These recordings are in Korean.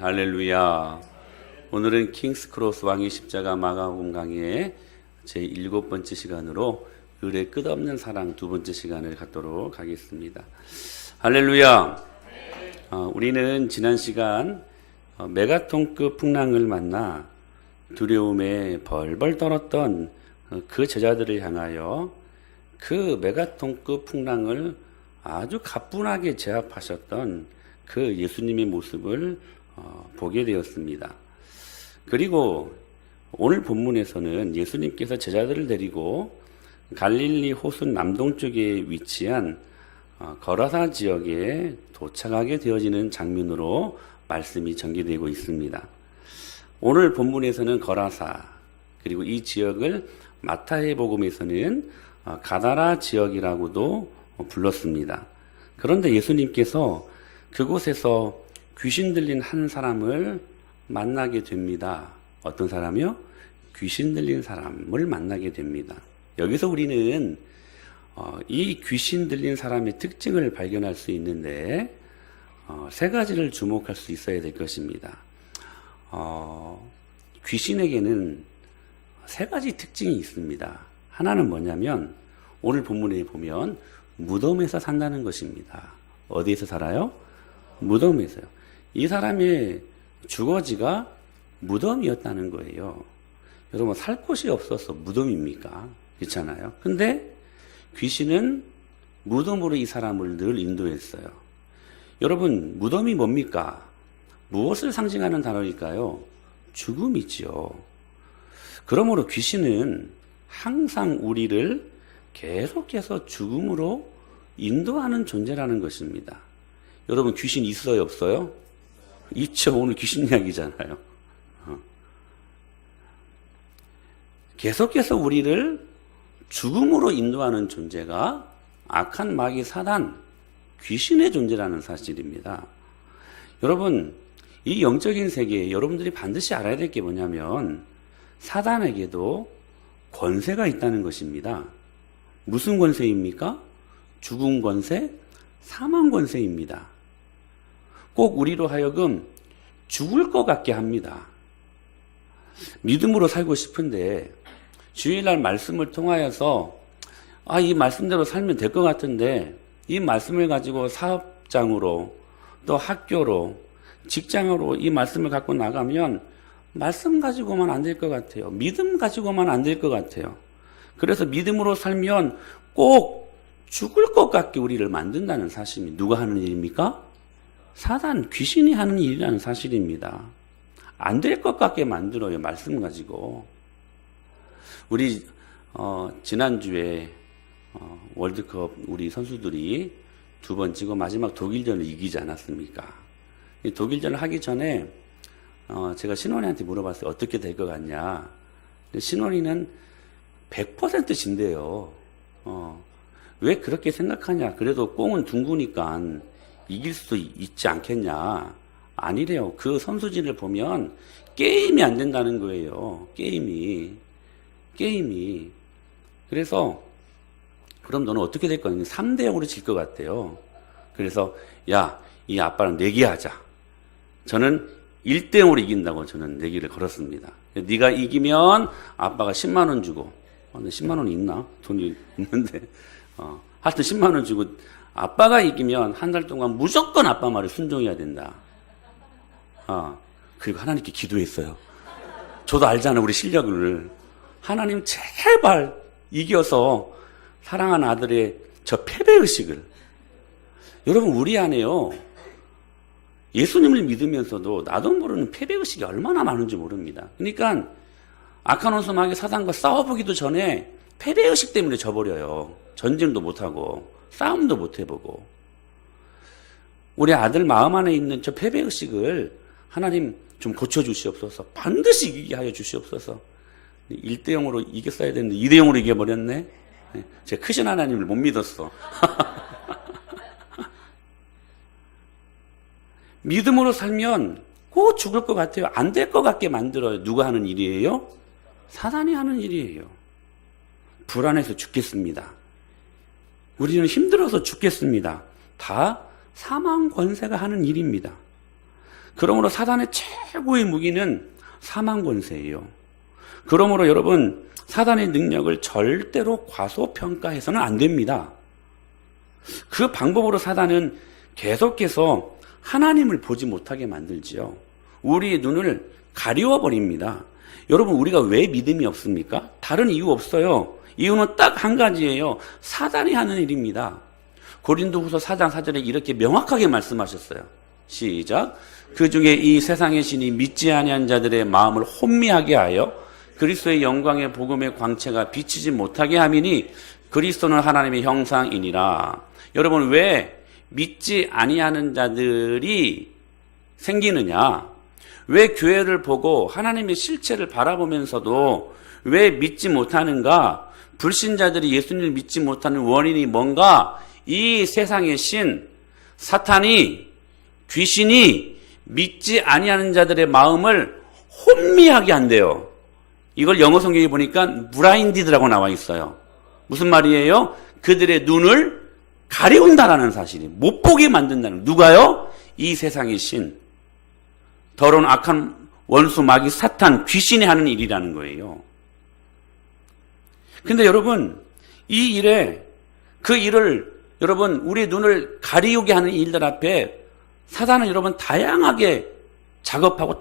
할렐루야. 오늘은 킹스크로스 왕의 십자가 마가복음 강의의 제7번째 시간으로 을의 끝없는 사랑 두 번째 시간을 갖도록 하겠습니다. 할렐루야. 우리는 지난 시간 메가톤급 풍랑을 만나 두려움에 벌벌 떨었던 그 제자들을 향하여 그 메가톤급 풍랑을 아주 가뿐하게 제압하셨던 그 예수님의 모습을 보게 되었습니다. 그리고 오늘 본문에서는 예수님께서 제자들을 데리고 갈릴리 호수 남동쪽에 위치한 거라사 지역에 도착하게 되어지는 장면으로 말씀이 전개되고 있습니다. 오늘 본문에서는 거라사, 그리고 이 지역을 마타의 복음에서는 가다라 지역이라고도 불렀습니다. 그런데 예수님께서 그곳에서 귀신 들린 한 사람을 만나게 됩니다. 어떤 사람이요? 귀신 들린 사람을 만나게 됩니다. 여기서 우리는 이 귀신 들린 사람의 특징을 발견할 수 있는데 세 가지를 주목할 수 있어야 될 것입니다. 귀신에게는 세 가지 특징이 있습니다. 하나는 뭐냐면 오늘 본문에 보면 무덤에서 산다는 것입니다. 어디에서 살아요? 무덤에서요. 이 사람의 주거지가 무덤이었다는 거예요. 여러분, 살 곳이 없어서 무덤입니까? 그렇잖아요. 근데 귀신은 무덤으로 이 사람을 늘 인도했어요. 여러분, 무덤이 뭡니까? 무엇을 상징하는 단어일까요? 죽음이지요. 그러므로 귀신은 항상 우리를 계속해서 죽음으로 인도하는 존재라는 것입니다. 여러분, 귀신 있어요, 없어요? 있죠. 오늘 귀신 이야기잖아요. 계속해서 우리를 죽음으로 인도하는 존재가 악한 마귀 사단, 귀신의 존재라는 사실입니다. 여러분, 이 영적인 세계에 여러분들이 반드시 알아야 될 게 뭐냐면 사단에게도 권세가 있다는 것입니다. 무슨 권세입니까? 죽음 권세, 사망 권세입니다. 꼭 우리로 하여금 죽을 것 같게 합니다. 믿음으로 살고 싶은데 주일날 말씀을 통하여서 이 말씀대로 살면 될 것 같은데 이 말씀을 가지고 사업장으로 또 학교로 직장으로 이 말씀을 갖고 나가면 말씀 가지고만 안 될 것 같아요. 믿음 가지고만 안 될 것 같아요. 그래서 믿음으로 살면 꼭 죽을 것 같게 우리를 만든다는 사실이 누가 하는 일입니까? 사단, 귀신이 하는 일이라는 사실입니다. 안 될 것 같게 만들어요. 말씀 가지고. 우리 지난주에 월드컵 우리 선수들이 두 번 치고 마지막 독일전을 이기지 않았습니까? 이 독일전을 하기 전에 제가 신원이한테 물어봤어요. 어떻게 될 것 같냐? 신원이는 100% 진대요. 왜 그렇게 생각하냐? 그래도 꽁은 둥그니까 이길 수도 있지 않겠냐? 아니래요. 그 선수진을 보면 게임이 안 된다는 거예요. 게임이. 그래서 그럼 너는 어떻게 될 거냐? 3대 0으로 질 것 같아요. 그래서 이 아빠랑 내기하자. 저는 1대 0으로 이긴다고 저는 내기를 걸었습니다. 네가 이기면 아빠가 10만 원 주고 10만 원이 있나? 돈이 있는데 하여튼 10만 원 주고 아빠가 이기면 한 달 동안 무조건 아빠 말을 순종해야 된다. 그리고 하나님께 기도했어요. 저도 알잖아요, 우리 실력을. 하나님 제발 이겨서 사랑하는 아들의 저 패배의식을. 여러분, 우리 안에요, 예수님을 믿으면서도 나도 모르는 패배의식이 얼마나 많은지 모릅니다. 그러니까 악한 원수 마귀 사단과 싸워보기도 전에 패배의식 때문에 져버려요. 전쟁도 못하고 싸움도 못해보고. 우리 아들 마음 안에 있는 저 패배의식을 하나님 좀 고쳐주시옵소서. 반드시 이기게 하여 주시옵소서. 1대 0으로 이겼어야 되는데 2대 0으로 이겨버렸네. 제가 크신 하나님을 못 믿었어. 믿음으로 살면 꼭 죽을 것 같아요. 안 될 것 같게 만들어요. 누가 하는 일이에요? 사단이 하는 일이에요. 불안해서 죽겠습니다. 우리는 힘들어서 죽겠습니다. 다 사망 권세가 하는 일입니다. 그러므로 사단의 최고의 무기는 사망 권세예요. 그러므로 여러분, 사단의 능력을 절대로 과소평가해서는 안 됩니다. 그 방법으로 사단은 계속해서 하나님을 보지 못하게 만들지요. 우리의 눈을 가리워 버립니다. 여러분, 우리가 왜 믿음이 없습니까? 다른 이유 없어요. 이유는 딱 한 가지예요. 사단이 하는 일입니다. 고린도후서 4장 4절에 이렇게 명확하게 말씀하셨어요. 시작. 그 중에 이 세상의 신이 믿지 아니한 자들의 마음을 혼미하게 하여 그리스도의 영광의 복음의 광채가 비치지 못하게 함이니 그리스도는 하나님의 형상이니라. 여러분, 왜 믿지 아니하는 자들이 생기느냐? 왜 교회를 보고 하나님의 실체를 바라보면서도 왜 믿지 못하는가? 불신자들이 예수님을 믿지 못하는 원인이 뭔가? 이 세상의 신, 사탄이, 귀신이 믿지 아니하는 자들의 마음을 혼미하게 한대요. 이걸 영어 성경에 보니까 블라인디드라고 나와 있어요. 무슨 말이에요? 그들의 눈을 가리운다라는 사실이, 못 보게 만든다는. 누가요? 이 세상의 신, 더러운 악한 원수 마귀 사탄 귀신이 하는 일이라는 거예요. 근데 여러분, 이 일에, 그 일을 여러분, 우리의 눈을 가리우게 하는 일들 앞에 사단은 여러분 다양하게 작업하고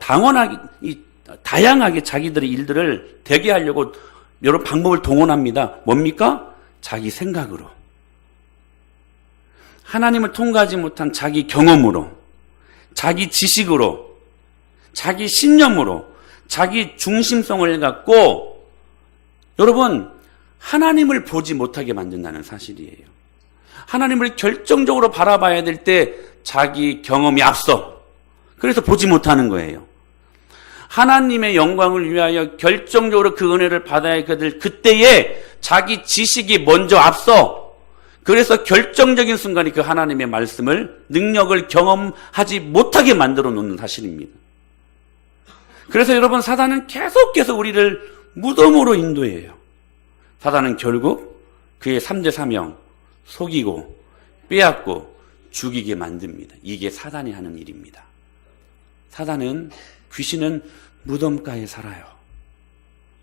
다양하게 자기들의 일들을 되게 하려고 여러 방법을 동원합니다. 뭡니까? 자기 생각으로, 하나님을 통과하지 못한 자기 경험으로, 자기 지식으로, 자기 신념으로, 자기 중심성을 갖고 여러분, 하나님을 보지 못하게 만든다는 사실이에요. 하나님을 결정적으로 바라봐야 될 때 자기 경험이 앞서, 그래서 보지 못하는 거예요. 하나님의 영광을 위하여 결정적으로 그 은혜를 받아야 할 그때에 자기 지식이 먼저 앞서, 그래서 결정적인 순간에 그 하나님의 말씀을, 능력을 경험하지 못하게 만들어 놓는 사실입니다. 그래서 여러분, 사단은 계속해서 우리를 무덤으로 인도해요. 사단은 결국 그의 3대 사명, 속이고 빼앗고 죽이게 만듭니다. 이게 사단이 하는 일입니다. 사단은, 귀신은 무덤가에 살아요.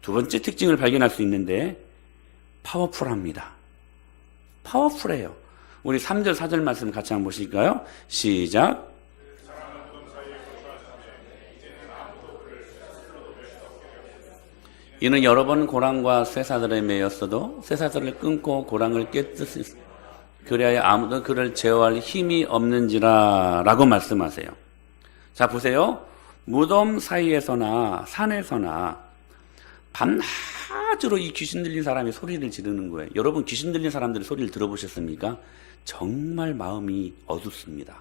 두 번째 특징을 발견할 수 있는데 파워풀합니다. 파워풀해요. 우리 3절 4절 말씀 같이 한번 보실까요? 시작. 이는 여러 번 고랑과 쇠사슬에 매였어도 쇠사슬을 끊고 고랑을 깨뜨렸으니 그래야 아무도 그를 제어할 힘이 없는지라 라고 말씀하세요. 자, 보세요. 무덤 사이에서나 산에서나 밤낮으로 이 귀신 들린 사람이 소리를 지르는 거예요. 여러분, 귀신 들린 사람들의 소리를 들어보셨습니까? 정말 마음이 어둡습니다.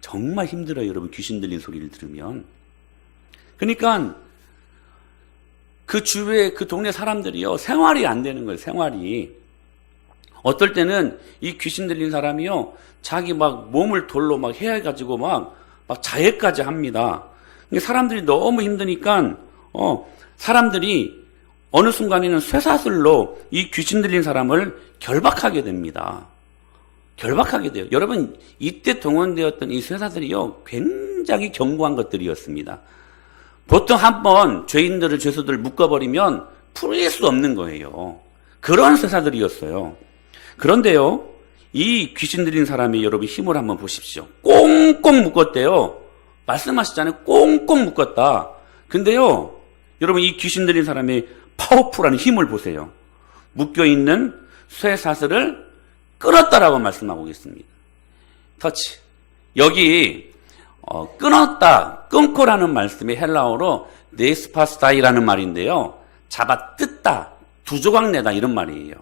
정말 힘들어요, 여러분, 귀신 들린 소리를 들으면. 그러니까 그 주위에 그 동네 사람들이요, 생활이 안 되는 거예요, 생활이. 어떨 때는 이 귀신 들린 사람이요, 자기 막 몸을 돌로 막 해가지고 막 자해까지 합니다. 사람들이 너무 힘드니까, 사람들이 어느 순간에는 쇠사슬로 이 귀신 들린 사람을 결박하게 됩니다. 결박하게 돼요. 여러분, 이때 동원되었던 이 쇠사슬이요, 굉장히 견고한 것들이었습니다. 보통 한번 죄인들을, 죄수들을 묶어버리면 풀릴 수 없는 거예요. 그런 쇠사슬이었어요. 그런데요, 이 귀신 들린 사람이 여러분 힘을 한번 보십시오. 꽁꽁 묶었대요. 말씀하시잖아요. 꽁꽁 묶었다. 근데요, 여러분, 이 귀신 들린 사람의 파워풀한 힘을 보세요. 묶여있는 쇠사슬을 끊었다라고 말씀하고 있습니다. 터치. 여기 끊었다, 끊고라는 말씀이 헬라어로 네스파스타이라는 말인데요, 잡아 뜯다, 두 조각 내다, 이런 말이에요.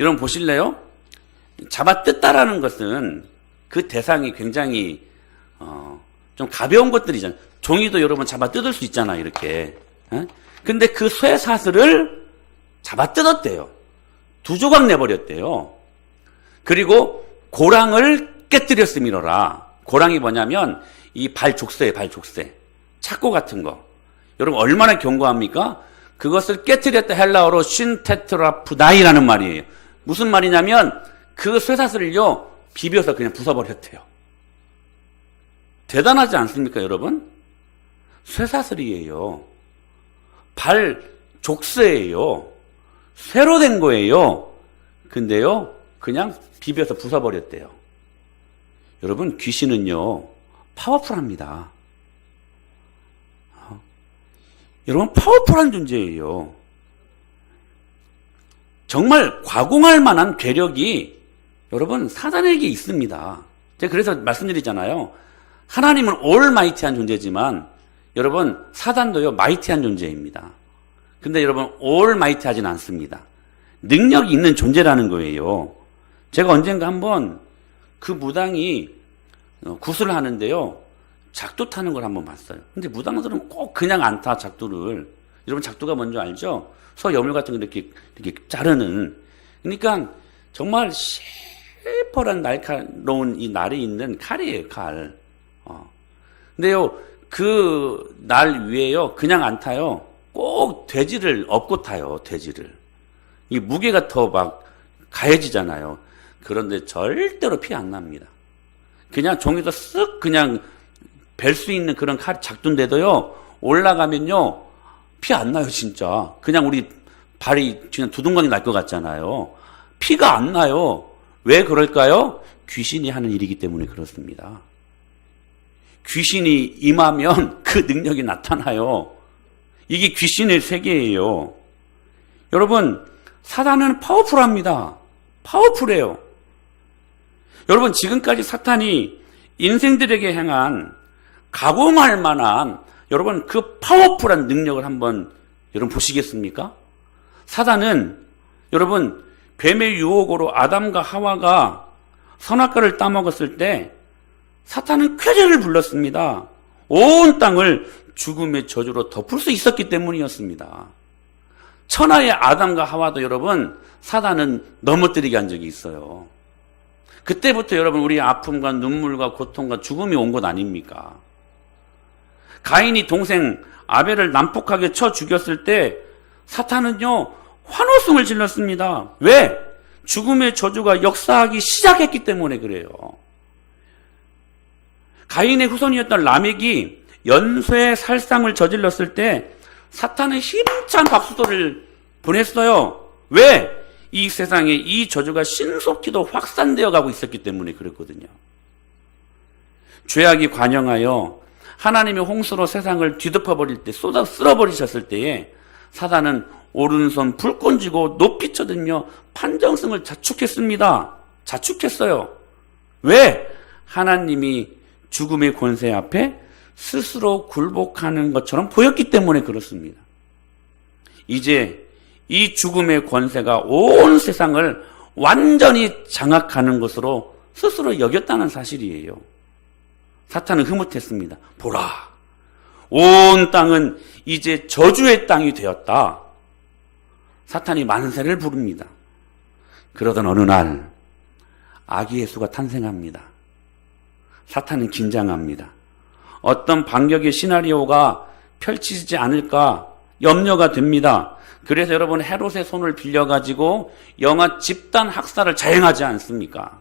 여러분 보실래요? 잡아 뜯다라는 것은 그 대상이 굉장히 좀 가벼운 것들이잖아요. 종이도 여러분 잡아 뜯을 수 있잖아요, 이렇게. 근데 그 쇠사슬을 잡아 뜯었대요. 두 조각 내버렸대요. 그리고 고랑을 깨뜨렸음이로라. 고랑이 뭐냐면 이 발족새예요, 발족새. 착고 같은 거. 여러분 얼마나 견고합니까? 그것을 깨뜨렸다 헬라어로 신테트라푸다이라는 말이에요. 무슨 말이냐면 그 쇠사슬을요, 비벼서 그냥 부숴버렸대요. 대단하지 않습니까, 여러분? 쇠사슬이에요. 발 족쇄예요. 쇠로 된 거예요. 근데요, 그냥 비벼서 부숴버렸대요. 여러분, 귀신은요, 파워풀합니다. 여러분, 파워풀한 존재예요. 정말 과공할 만한 괴력이 여러분, 사단에게 있습니다. 제가 그래서 말씀드리잖아요. 하나님은 올마이티한 존재지만 여러분, 사단도요, 마이티한 존재입니다. 근데 여러분, 올마이티하진 않습니다. 능력이 있는 존재라는 거예요. 제가 언젠가 한번 그 무당이 구슬을 하는데요, 작두 타는 걸 한번 봤어요. 근데 무당들은 꼭 그냥 안 타, 작두를. 여러분, 작두가 뭔지 알죠? 소 여물 같은 거 이렇게 자르는. 그러니까 정말 시퍼런 날카로운 이 날이 있는 칼이에요, 칼. 근데요, 그 날 위에요, 그냥 안 타요. 꼭 돼지를 업고 타요, 돼지를. 이 무게가 더 막 가해지잖아요. 그런데 절대로 피 안 납니다. 그냥 종이도 쓱 그냥 벨 수 있는 그런 칼 작두인데도요, 올라가면요, 피 안 나요, 진짜. 그냥 우리 발이 그냥 두둥강이 날 것 같잖아요. 피가 안 나요. 왜 그럴까요? 귀신이 하는 일이기 때문에 그렇습니다. 귀신이 임하면 그 능력이 나타나요. 이게 귀신의 세계예요. 여러분, 사단은 파워풀합니다. 파워풀해요. 여러분, 지금까지 사탄이 인생들에게 행한 가공할 만한 여러분 그 파워풀한 능력을 한번 여러분 보시겠습니까? 사단은 여러분 뱀의 유혹으로 아담과 하와가 선악과를 따먹었을 때 사탄은 쾌재를 불렀습니다. 온 땅을 죽음의 저주로 덮을 수 있었기 때문이었습니다. 천하의 아담과 하와도 여러분 사단은 넘어뜨리게 한 적이 있어요. 그때부터 여러분 우리 아픔과 눈물과 고통과 죽음이 온 것 아닙니까? 가인이 동생 아벨을 난폭하게 쳐 죽였을 때 사탄은요 환호성을 질렀습니다. 왜? 죽음의 저주가 역사하기 시작했기 때문에 그래요. 가인의 후손이었던 라멕이 연쇄 살상을 저질렀을 때 사탄은 힘찬 박수소리를 보냈어요. 왜? 이 세상에 이 저주가 신속히도 확산되어 가고 있었기 때문에 그랬거든요. 죄악이 관영하여 하나님의 홍수로 세상을 뒤덮어버릴 때, 쏟아 쓸어버리셨을 때에 사단은 오른손 불꽃 쥐고 높이 쳐들며 판정성을 자축했습니다. 자축했어요. 왜? 하나님이 죽음의 권세 앞에 스스로 굴복하는 것처럼 보였기 때문에 그렇습니다. 이제 이 죽음의 권세가 온 세상을 완전히 장악하는 것으로 스스로 여겼다는 사실이에요. 사탄은 흐뭇했습니다. 보라, 온 땅은 이제 저주의 땅이 되었다. 사탄이 만세를 부릅니다. 그러던 어느 날 아기 예수가 탄생합니다. 사탄은 긴장합니다. 어떤 반격의 시나리오가 펼치지 않을까 염려가 됩니다. 그래서 여러분 헤롯의 손을 빌려가지고 영아 집단 학살을 자행하지 않습니까?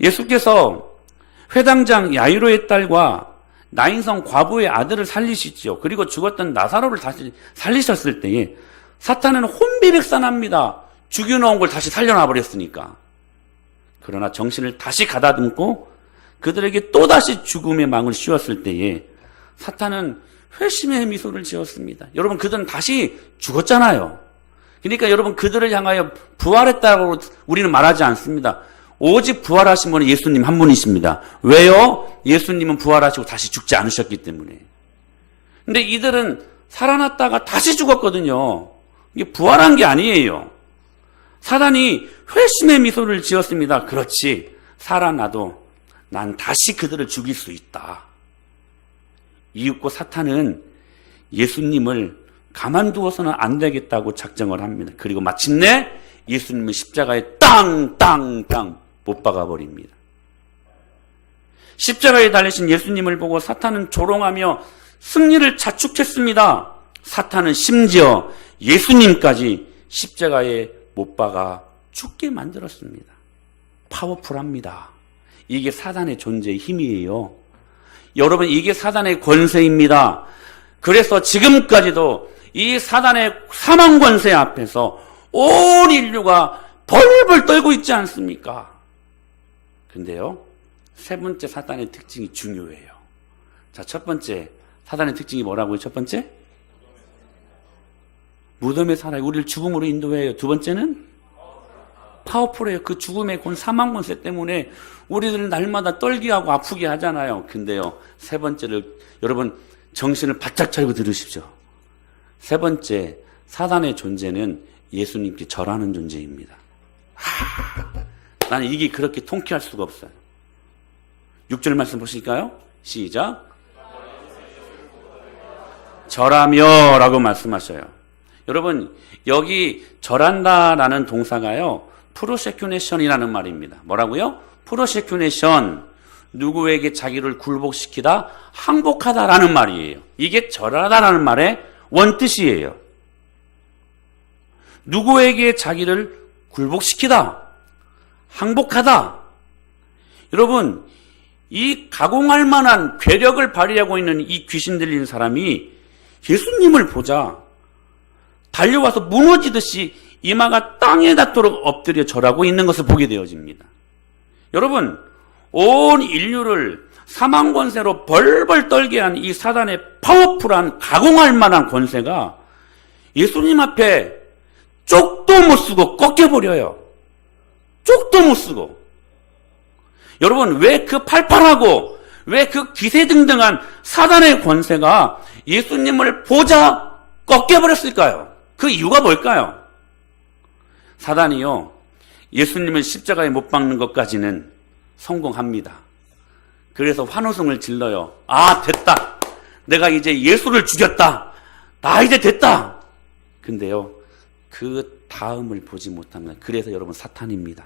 예수께서 회당장 야이로의 딸과 나인성 과부의 아들을 살리시지요. 그리고 죽었던 나사로를 다시 살리셨을 때에 사탄은 혼비백산합니다. 죽여놓은 걸 다시 살려놔 버렸으니까. 그러나 정신을 다시 가다듬고 그들에게 또다시 죽음의 망을 씌웠을 때에 사탄은 회심의 미소를 지었습니다. 여러분 그들은 다시 죽었잖아요. 그러니까 여러분 그들을 향하여 부활했다고 우리는 말하지 않습니다. 오직 부활하신 분은 예수님 한 분이십니다. 왜요? 예수님은 부활하시고 다시 죽지 않으셨기 때문에. 근데 이들은 살아났다가 다시 죽었거든요. 이게 부활한 게 아니에요. 사단이 회심의 미소를 지었습니다. 그렇지, 살아나도 난 다시 그들을 죽일 수 있다. 이윽고 사탄은 예수님을 가만두어서는 안 되겠다고 작정을 합니다. 그리고 마침내 예수님을 십자가에 땅 못 박아버립니다. 십자가에 달리신 예수님을 보고 사탄은 조롱하며 승리를 자축했습니다. 사탄은 심지어 예수님까지 십자가에 못 박아 죽게 만들었습니다. 파워풀합니다. 이게 사단의 존재의 힘이에요. 여러분, 이게 사단의 권세입니다. 그래서 지금까지도 이 사단의 사망 권세 앞에서 온 인류가 벌벌 떨고 있지 않습니까? 근데요, 세 번째 사단의 특징이 중요해요. 자, 첫 번째 사단의 특징이 뭐라고요? 첫 번째? 무덤에 살아요. 우리를 죽음으로 인도해요. 두 번째는 파워풀해요. 그 죽음의 사망 권세 때문에 우리들은 날마다 떨게 하고 아프게 하잖아요. 근데요, 세 번째를 여러분 정신을 바짝 차리고 들으십시오. 세 번째 사단의 존재는 예수님께 절하는 존재입니다. 나는 이게 그렇게 통쾌할 수가 없어요. 6절 말씀 보실까요? 시작. 절하며 라고 말씀하셔요. 여러분, 여기 절한다라는 동사가요, 프로세큐네션이라는 말입니다. 뭐라고요? 프로세큐네션, 누구에게 자기를 굴복시키다, 항복하다라는 말이에요. 이게 절하다라는 말의 원뜻이에요. 누구에게 자기를 굴복시키다, 항복하다. 여러분, 이 가공할 만한 괴력을 발휘하고 있는 이 귀신 들린 사람이 예수님을 보자 달려와서 무너지듯이 이마가 땅에 닿도록 엎드려 절하고 있는 것을 보게 되어집니다. 여러분, 온 인류를 사망 권세로 벌벌 떨게 한 이 사단의 파워풀한 가공할 만한 권세가 예수님 앞에 쪽도 못 쓰고 꺾여버려요. 쪽도 못 쓰고. 여러분, 왜 그 팔팔하고 왜 그 기세등등한 사단의 권세가 예수님을 보자 꺾여버렸을까요? 그 이유가 뭘까요? 사단이요, 예수님을 십자가에 못 박는 것까지는 성공합니다. 그래서 환호성을 질러요. 아, 됐다. 내가 이제 예수를 죽였다. 나 이제 됐다. 근데요, 그 다음을 보지 못합니다. 그래서 여러분, 사탄입니다.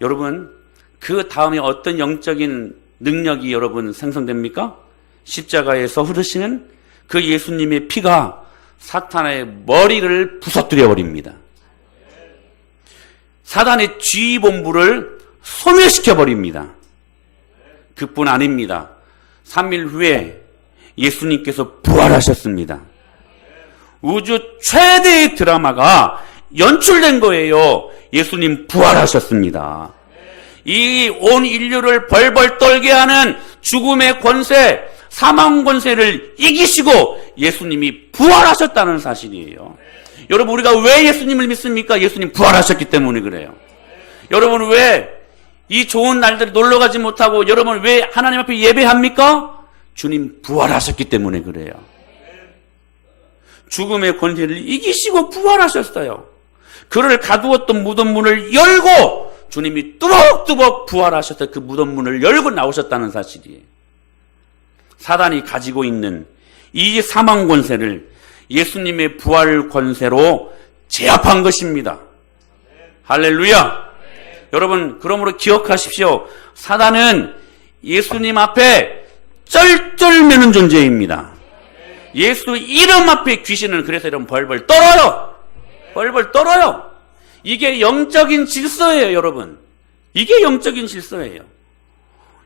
여러분, 그 다음에 어떤 영적인 능력이 여러분 생성됩니까? 십자가에서 흐르시는 그 예수님의 피가 사탄의 머리를 부서뜨려 버립니다. 사단의 지휘본부를 소멸시켜 버립니다. 그뿐 아닙니다. 3일 후에 예수님께서 부활하셨습니다. 우주 최대의 드라마가 연출된 거예요. 예수님 부활하셨습니다. 이 온 인류를 벌벌 떨게 하는 죽음의 권세, 사망 권세를 이기시고 예수님이 부활하셨다는 사실이에요. 여러분, 우리가 왜 예수님을 믿습니까? 예수님 부활하셨기 때문에 그래요. 여러분, 왜 이 좋은 날들에 놀러 가지 못하고 여러분 왜 하나님 앞에 예배합니까? 주님 부활하셨기 때문에 그래요. 죽음의 권세를 이기시고 부활하셨어요. 그를 가두었던 무덤 문을 열고 주님이 뚜벅뚜벅 부활하셔서 그 무덤 문을 열고 나오셨다는 사실이에요. 사단이 가지고 있는 이 사망 권세를 예수님의 부활 권세로 제압한 것입니다. 할렐루야. 여러분, 그러므로 기억하십시오. 사단은 예수님 앞에 쩔쩔매는 존재입니다. 예수 이름 앞에 귀신은 그래서 여러분 벌벌 떨어요. 벌벌 떨어요. 이게 영적인 질서예요, 여러분. 이게 영적인 질서예요.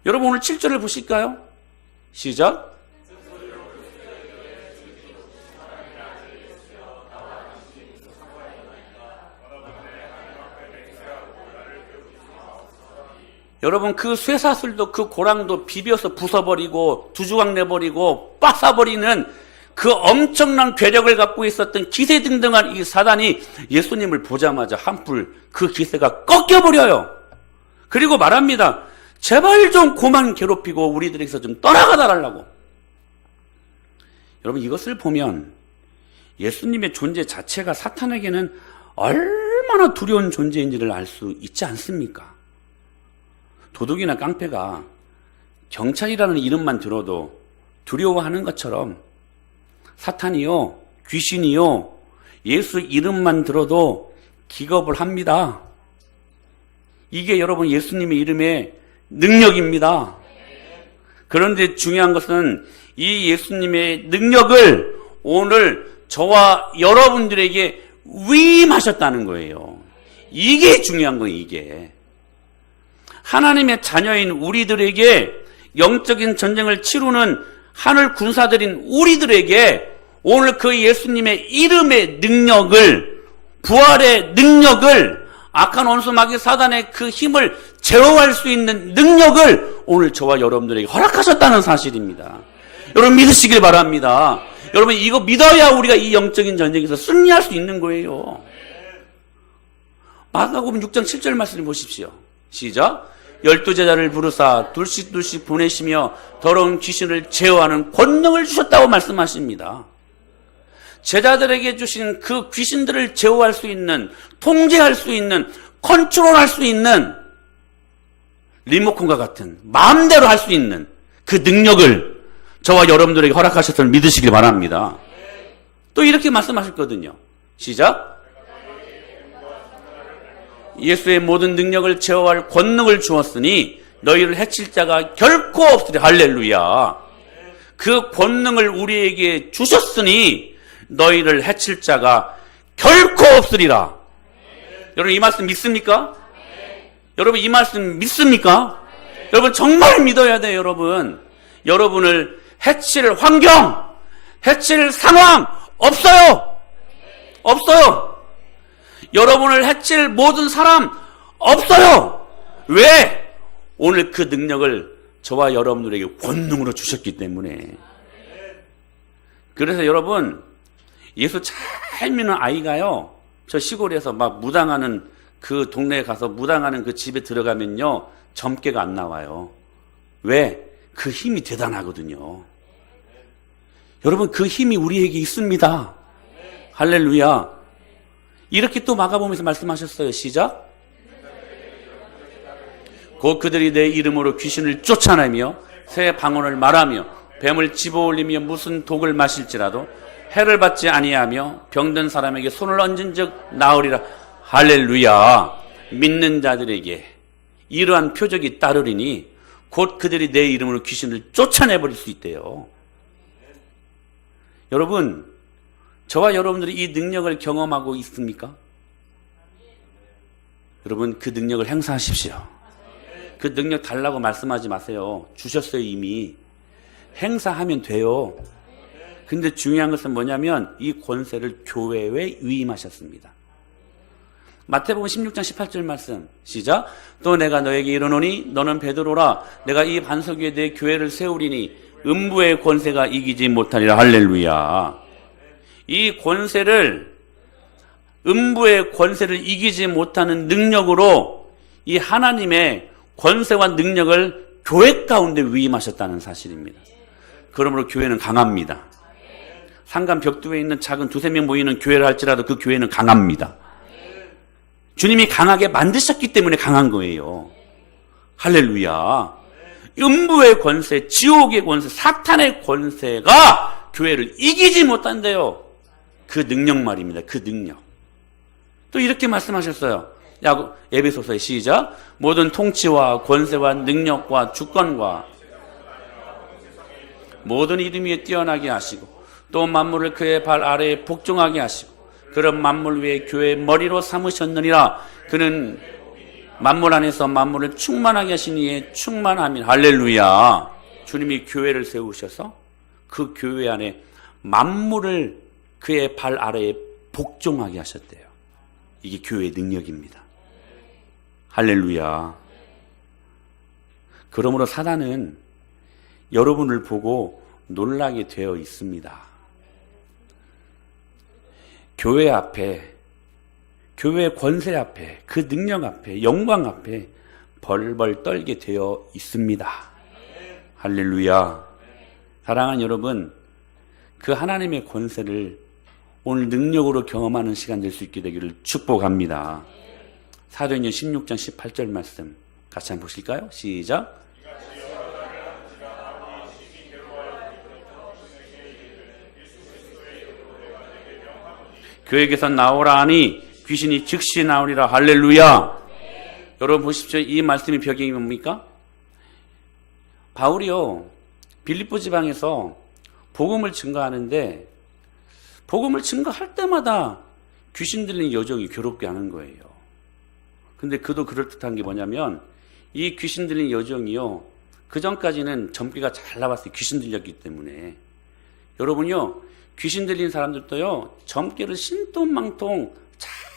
여러분, 오늘 7절을 보실까요? 시작. 여러분, 그 쇠사슬도 그 고랑도 비벼서 부숴버리고 두 조각 내버리고 빠사버리는 그 엄청난 괴력을 갖고 있었던 기세등등한 이 사단이 예수님을 보자마자 한풀 그 기세가 꺾여버려요. 그리고 말합니다. 제발 좀 그만 괴롭히고 우리들에게서 좀 떠나가다 달라고. 여러분, 이것을 보면 예수님의 존재 자체가 사탄에게는 얼마나 두려운 존재인지를 알 수 있지 않습니까? 도둑이나 깡패가 경찰이라는 이름만 들어도 두려워하는 것처럼 사탄이요, 귀신이요, 예수 이름만 들어도 기겁을 합니다. 이게 여러분 예수님의 이름의 능력입니다. 그런데 중요한 것은 이 예수님의 능력을 오늘 저와 여러분들에게 위임하셨다는 거예요. 이게 중요한 거예요, 이게. 하나님의 자녀인 우리들에게 영적인 전쟁을 치르는 하늘 군사들인 우리들에게 오늘 그 예수님의 이름의 능력을, 부활의 능력을, 악한 원수 마귀 사단의 그 힘을 제어할 수 있는 능력을 오늘 저와 여러분들에게 허락하셨다는 사실입니다. 여러분 믿으시길 바랍니다. 여러분 이거 믿어야 우리가 이 영적인 전쟁에서 승리할 수 있는 거예요. 마가복음 6장 7절 말씀을 보십시오. 시작. 12제자를 부르사 둘씩 보내시며 더러운 귀신을 제어하는 권능을 주셨다고 말씀하십니다. 제자들에게 주신 그 귀신들을 제어할 수 있는, 통제할 수 있는, 컨트롤할 수 있는, 리모컨과 같은 마음대로 할 수 있는 그 능력을 저와 여러분들에게 허락하셨음을 믿으시길 바랍니다. 또 이렇게 말씀하셨거든요. 시작. 예수의 모든 능력을 제어할 권능을 주었으니 너희를 해칠 자가 결코 없으리. 할렐루야. 그 권능을 우리에게 주셨으니 너희를 해칠 자가 결코 없으리라. 여러분 이 말씀 믿습니까? 여러분 이 말씀 믿습니까? 여러분 정말 믿어야 돼요. 여러분을 해칠 환경, 해칠 상황 없어요. 여러분을 해칠 모든 사람 없어요. 왜? 오늘 그 능력을 저와 여러분들에게 권능으로 주셨기 때문에. 그래서 여러분 예수 잘 믿는 아이가요, 저 시골에서 막 무당하는 그 동네에 가서 무당하는 그 집에 들어가면요 점괘가 안 나와요. 왜? 그 힘이 대단하거든요. 여러분 그 힘이 우리에게 있습니다. 할렐루야. 이렇게 또 마가복음에서 말씀하셨어요. 시작. 곧 그들이 내 이름으로 귀신을 쫓아내며 새 방언을 말하며 뱀을 집어올리며 무슨 독을 마실지라도 해를 받지 아니하며 병든 사람에게 손을 얹은 즉 나으리라. 할렐루야. 믿는 자들에게 이러한 표적이 따르리니 곧 그들이 내 이름으로 귀신을 쫓아내버릴 수 있대요. 여러분 저와 여러분들이 이 능력을 경험하고 있습니까? 여러분 그 능력을 행사하십시오. 그 능력 달라고 말씀하지 마세요. 주셨어요. 이미 행사하면 돼요. 근데 중요한 것은 뭐냐면 이 권세를 교회에 위임하셨습니다. 마태복음 16장 18절 말씀 시작. 또 내가 너에게 이르노니 너는 베드로라. 내가 이 반석 위에 내 교회를 세우리니 음부의 권세가 이기지 못하리라. 할렐루야. 이 권세를, 음부의 권세를 이기지 못하는 능력으로 이 하나님의 권세와 능력을 교회 가운데 위임하셨다는 사실입니다. 그러므로 교회는 강합니다. 상간 벽두에 있는 작은 두세 명 모이는 교회를 할지라도 그 교회는 강합니다. 주님이 강하게 만드셨기 때문에 강한 거예요. 할렐루야. 음부의 권세, 지옥의 권세, 사탄의 권세가 교회를 이기지 못한대요. 그 능력 말입니다. 그 능력. 또 이렇게 말씀하셨어요. 에베소서의 시작. 모든 통치와 권세와 능력과 주권과 모든 이름 위에 뛰어나게 하시고 또 만물을 그의 발 아래에 복종하게 하시고 그런 만물 위에 교회의 머리로 삼으셨느니라. 그는 만물 안에서 만물을 충만하게 하신 이의 충만함이. 할렐루야. 주님이 교회를 세우셔서 그 교회 안에 만물을 그의 발 아래에 복종하게 하셨대요. 이게 교회의 능력입니다. 할렐루야. 그러므로 사단은 여러분을 보고 놀라게 되어 있습니다. 교회 앞에, 교회의 권세 앞에, 그 능력 앞에, 영광 앞에 벌벌 떨게 되어 있습니다. 할렐루야. 사랑하는 여러분, 그 하나님의 권세를 오늘 능력으로 경험하는 시간 될 수 있게 되기를 축복합니다. 사도행전 16장 18절 말씀 같이 한번 보실까요? 시작. 그에게서 나오라 하니 귀신이 즉시 나오리라. 할렐루야. 여러분 보십시오. 이 말씀의 배경이 뭡니까? 바울이요 빌립보 지방에서 복음을 증거하는데 복음을 증거할 때마다 귀신 들린 여종이 괴롭게 하는 거예요. 근데 그도 그럴듯한 게 뭐냐면 이 귀신 들린 여정이요, 그 전까지는 점괘가 잘 나왔어요. 귀신 들렸기 때문에. 여러분요, 귀신 들린 사람들도요, 점괘를 신통망통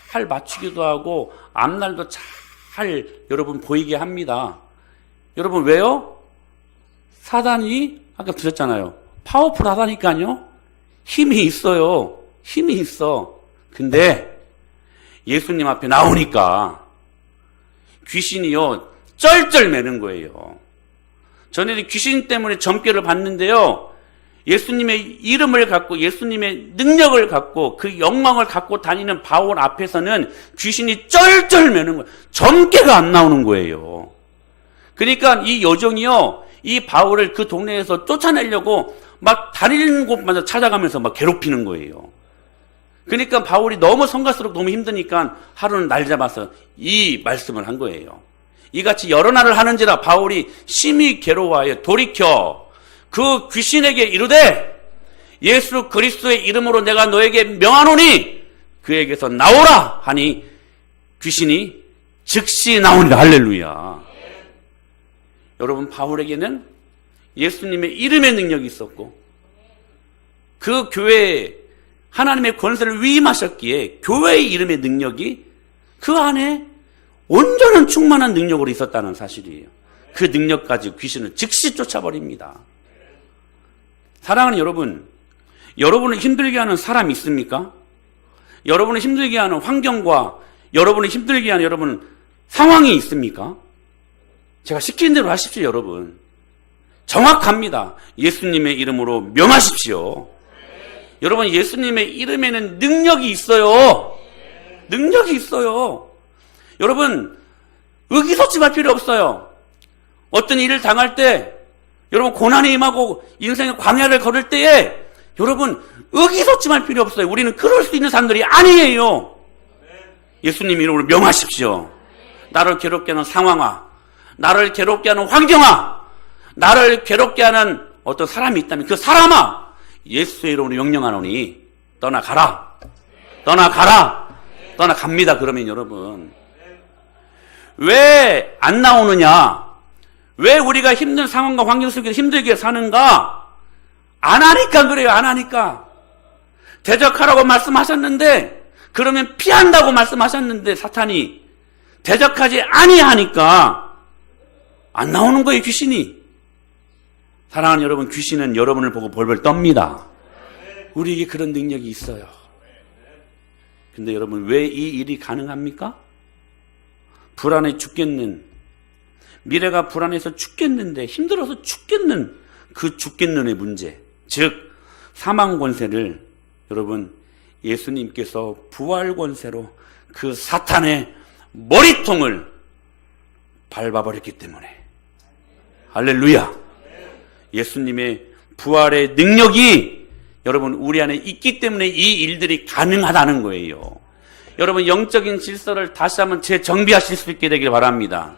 잘 맞추기도 하고 앞날도 잘 여러분 보이게 합니다. 여러분 왜요? 사단이 아까 드렸잖아요. 파워풀하다니까요. 힘이 있어요. 힘이 있어. 근데 예수님 앞에 나오니까 귀신이요 쩔쩔 매는 거예요. 전에 귀신 때문에 점괘를 받는데요, 예수님의 이름을 갖고 예수님의 능력을 갖고 그 영광을 갖고 다니는 바울 앞에서는 귀신이 쩔쩔 매는 거예요. 점괘가 안 나오는 거예요. 그러니까 이 여종이요, 이 바울을 그 동네에서 쫓아내려고 막 다니는 곳마다 찾아가면서 막 괴롭히는 거예요. 그러니까 바울이 너무 성갈수록 너무 힘드니까 하루는 날 잡아서 이 말씀을 한 거예요. 이같이 여러 날을 하는지라 바울이 심히 괴로워하여 돌이켜 그 귀신에게 이르되 예수 그리스도의 이름으로 내가 너에게 명하노니 그에게서 나오라 하니 귀신이 즉시 나오니라. 할렐루야. 여러분, 바울에게는 예수님의 이름의 능력이 있었고 그 교회에 하나님의 권세를 위임하셨기에 교회의 이름의 능력이 그 안에 온전한 충만한 능력으로 있었다는 사실이에요. 그 능력 가지고 귀신을 즉시 쫓아버립니다. 사랑하는 여러분, 여러분을 힘들게 하는 사람이 있습니까? 여러분을 힘들게 하는 환경과 여러분을 힘들게 하는 여러분 상황이 있습니까? 제가 시킨 대로 하십시오. 여러분 정확합니다. 예수님의 이름으로 명하십시오. 여러분, 예수님의 이름에는 능력이 있어요. 능력이 있어요. 여러분, 의기소침할 필요 없어요. 어떤 일을 당할 때, 여러분 고난이 임하고 인생의 광야를 걸을 때에 여러분 의기소침할 필요 없어요. 우리는 그럴 수 있는 사람들이 아니에요. 예수님 이름으로 명하십시오. 나를 괴롭게 하는 상황아, 나를 괴롭게 하는 환경아, 나를 괴롭게 하는 어떤 사람이 있다면 그 사람아, 예수의 이름으로 명령하노니 떠나가라. 떠나가라. 떠나갑니다. 그러면 여러분, 왜 안 나오느냐? 왜 우리가 힘든 상황과 환경 속에서 힘들게 사는가? 안 하니까 그래요. 안 하니까. 대적하라고 말씀하셨는데, 그러면 피한다고 말씀하셨는데 사탄이 대적하지 아니하니까 안 나오는 거예요. 귀신이. 사랑하는 여러분, 귀신은 여러분을 보고 벌벌 떱니다. 우리에게 그런 능력이 있어요. 근데 여러분, 왜 이 일이 가능합니까? 불안해 죽겠는, 미래가 불안해서 죽겠는데, 힘들어서 죽겠는 그 죽겠는의 문제, 즉 사망 권세를 여러분 예수님께서 부활 권세로 그 사탄의 머리통을 밟아버렸기 때문에. 할렐루야. 예수님의 부활의 능력이 여러분 우리 안에 있기 때문에 이 일들이 가능하다는 거예요. 여러분, 영적인 질서를 다시 한번 재정비하실 수 있게 되길 바랍니다.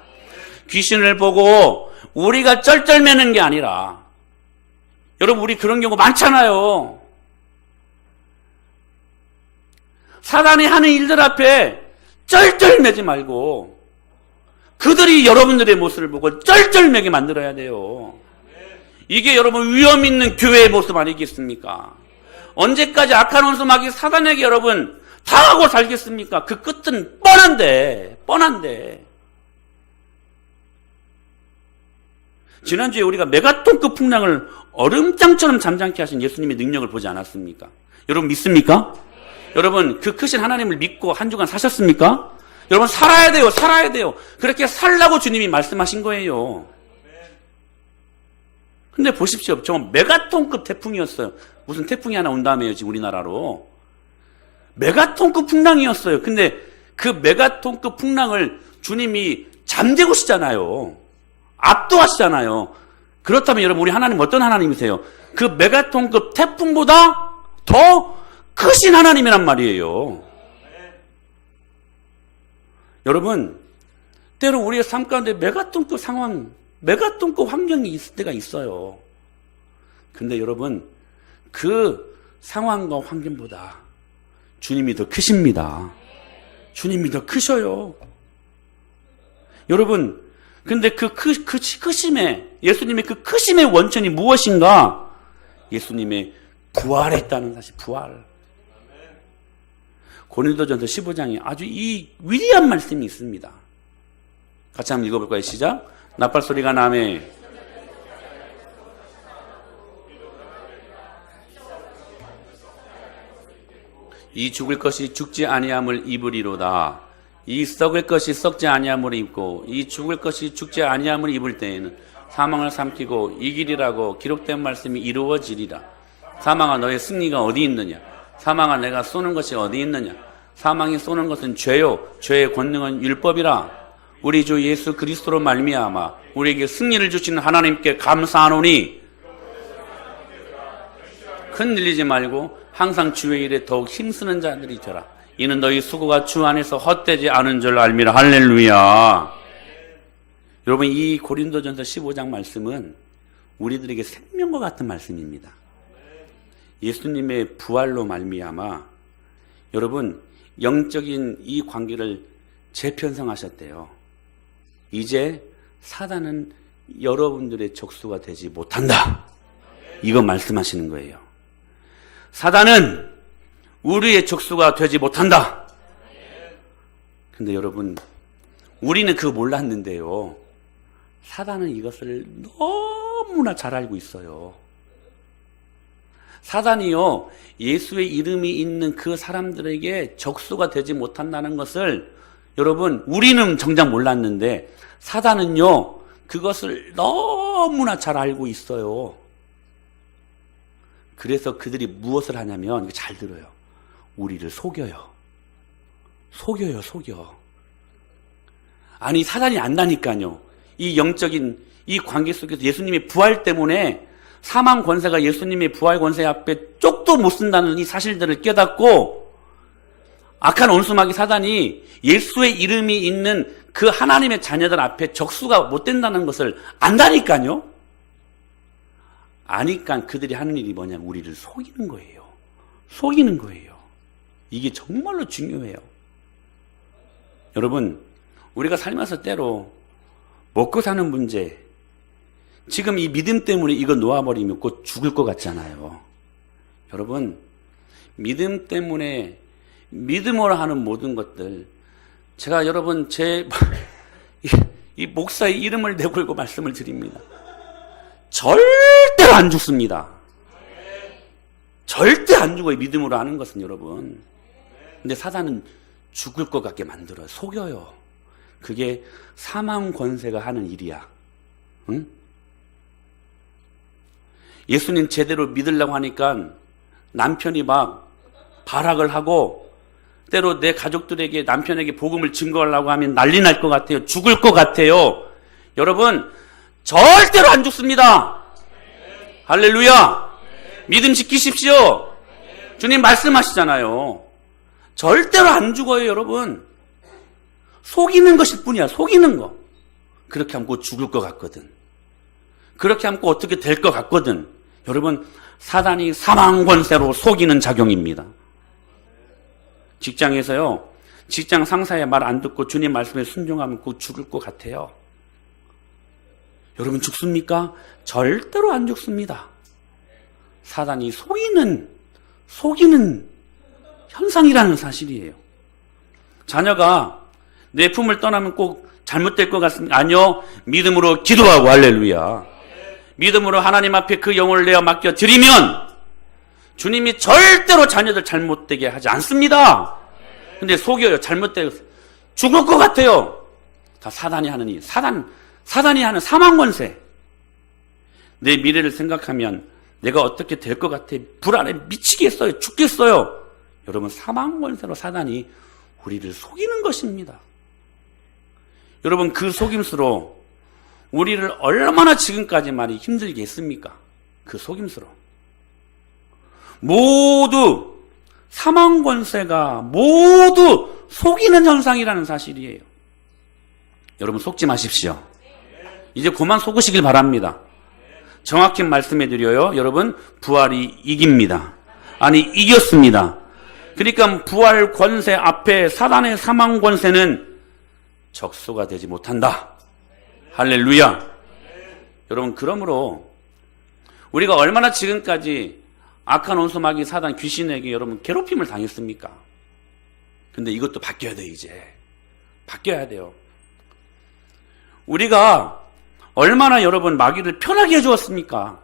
귀신을 보고 우리가 쩔쩔매는 게 아니라, 여러분 우리 그런 경우 많잖아요. 사단이 하는 일들 앞에 쩔쩔매지 말고 그들이 여러분들의 모습을 보고 쩔쩔매게 만들어야 돼요. 이게 여러분 위험 있는 교회의 모습 아니겠습니까? 언제까지 악한 원수마귀 사단에게 여러분 당하고 살겠습니까? 그 끝은 뻔한데. 지난주에 우리가 메가톤급 풍랑을 얼음장처럼 잠잠케 하신 예수님의 능력을 보지 않았습니까? 여러분 믿습니까? 여러분 그 크신 하나님을 믿고 한 주간 사셨습니까? 여러분 살아야 돼요. 그렇게 살라고 주님이 말씀하신 거예요. 근데 보십시오. 정말 메가톤급 태풍이었어요. 무슨 태풍이 하나 온다며요, 지금 우리나라로. 메가톤급 풍랑이었어요. 근데 그 메가톤급 풍랑을 주님이 잠재우시잖아요. 압도하시잖아요. 그렇다면 여러분, 우리 하나님 어떤 하나님이세요? 그 메가톤급 태풍보다 더 크신 하나님이란 말이에요. 여러분, 때로 우리의 삶 가운데 메가톤급 상황, 메가톤급 환경이 있을 때가 있어요. 근데 여러분, 그 상황과 환경보다 주님이 더 크십니다. 주님이 더 크셔요. 여러분, 근데 그 크심의, 예수님의 그 크심의 원천이 무엇인가? 예수님의 부활에 있다는 사실, 부활. 고린도전서 15장에 아주 이 위대한 말씀이 있습니다. 같이 한번 읽어볼까요? 시작. 나팔 소리가 나매 이 죽을 것이 죽지 아니함을 입으리로다. 이 썩을 것이 썩지 아니함을 입고 이 죽을 것이 죽지 아니함을 입을 때에는 사망을 삼키고 이기리라고 기록된 말씀이 이루어지리라. 사망아 너의 승리가 어디 있느냐? 사망아 내가 쏘는 것이 어디 있느냐? 사망이 쏘는 것은 죄요 죄의 권능은 율법이라. 우리 주 예수 그리스도로 말미암아 우리에게 승리를 주시는 하나님께 감사하노니 흔들리지 말고 항상 주의 일에 더욱 힘쓰는 자들이 되라. 이는 너희 수고가 주 안에서 헛되지 않은 줄 알미라. 할렐루야. 여러분, 이 고린도전서 15장 말씀은 우리들에게 생명과 같은 말씀입니다. 예수님의 부활로 말미암아 여러분 영적인 이 관계를 재편성하셨대요. 이제 사단은 여러분들의 적수가 되지 못한다. 이거 말씀하시는 거예요. 사단은 우리의 적수가 되지 못한다. 근데 여러분, 우리는 그거 몰랐는데요. 사단은 이것을 너무나 잘 알고 있어요. 사단이요, 예수의 이름이 있는 그 사람들에게 적수가 되지 못한다는 것을 여러분, 우리는 정작 몰랐는데 사단은요, 그것을 너무나 잘 알고 있어요. 그래서 그들이 무엇을 하냐면, 잘 들어요. 우리를 속여요. 속여. 아니, 사단이 안다니까요. 이 영적인 이 관계 속에서 예수님의 부활 때문에 사망 권세가 예수님의 부활 권세 앞에 쪽도 못 쓴다는 이 사실들을 깨닫고 악한 원수마귀 사단이 예수의 이름이 있는 그 하나님의 자녀들 앞에 적수가 못 된다는 것을 안다니까요. 아니까 그들이 하는 일이 뭐냐면 우리를 속이는 거예요. 속이는 거예요. 이게 정말로 중요해요. 여러분, 우리가 살면서 때로 먹고 사는 문제, 지금 이 믿음 때문에 이거 놓아버리면 곧 죽을 것 같잖아요. 여러분, 믿음 때문에 믿음으로 하는 모든 것들, 제가 여러분 이 목사의 이름을 내걸고 말씀을 드립니다. 절대로 안 죽습니다. 절대 안 죽어요. 믿음으로 하는 것은 여러분. 근데 사단은 죽을 것 같게 만들어요. 속여요. 그게 사망 권세가 하는 일이야. 응? 예수님 제대로 믿으려고 하니까 남편이 막 발악을 하고 때로 내 가족들에게 남편에게 복음을 증거하려고 하면 난리 날 것 같아요. 죽을 것 같아요. 여러분, 절대로 안 죽습니다. 할렐루야. 믿음 지키십시오. 주님 말씀하시잖아요. 절대로 안 죽어요, 여러분. 속이는 것일 뿐이야. 속이는 거. 그렇게 하면 곧 죽을 것 같거든. 그렇게 하면 꼭 어떻게 될 것 같거든. 여러분, 사단이 사망 권세로 속이는 작용입니다. 직장에서요, 직장 상사의 말 안 듣고 주님 말씀에 순종하면 꼭 죽을 것 같아요. 여러분, 죽습니까? 절대로 안 죽습니다. 사단이 속이는 현상이라는 사실이에요. 자녀가 내 품을 떠나면 꼭 잘못될 것 같습니다. 아니요, 믿음으로 기도하고 할렐루야. 믿음으로 하나님 앞에 그 영혼을 내어 맡겨 드리면 주님이 절대로 자녀들 잘못되게 하지 않습니다. 근데 속여요. 잘못되고 죽을 것 같아요. 다 사단이 하는 일. 사단이 하는 사망 권세. 내 미래를 생각하면 내가 어떻게 될 것 같아. 불안해 미치겠어요. 죽겠어요. 여러분, 사망 권세로 사단이 우리를 속이는 것입니다. 여러분, 그 속임수로 우리를 얼마나 지금까지 많이 힘들게 했습니까? 그 속임수로. 모두 사망 권세가 모두 속이는 현상이라는 사실이에요. 여러분, 속지 마십시오. 이제 그만 속으시길 바랍니다. 정확히 말씀해 드려요. 여러분, 부활이 이깁니다. 아니, 이겼습니다. 그러니까 부활 권세 앞에 사단의 사망 권세는 적수가 되지 못한다. 할렐루야. 여러분, 그러므로 우리가 얼마나 지금까지 악한 원수 마귀 사단 귀신에게 여러분 괴롭힘을 당했습니까? 근데 이것도 바뀌어야 돼. 이제 바뀌어야 돼요. 우리가 얼마나 여러분 마귀를 편하게 해주었습니까?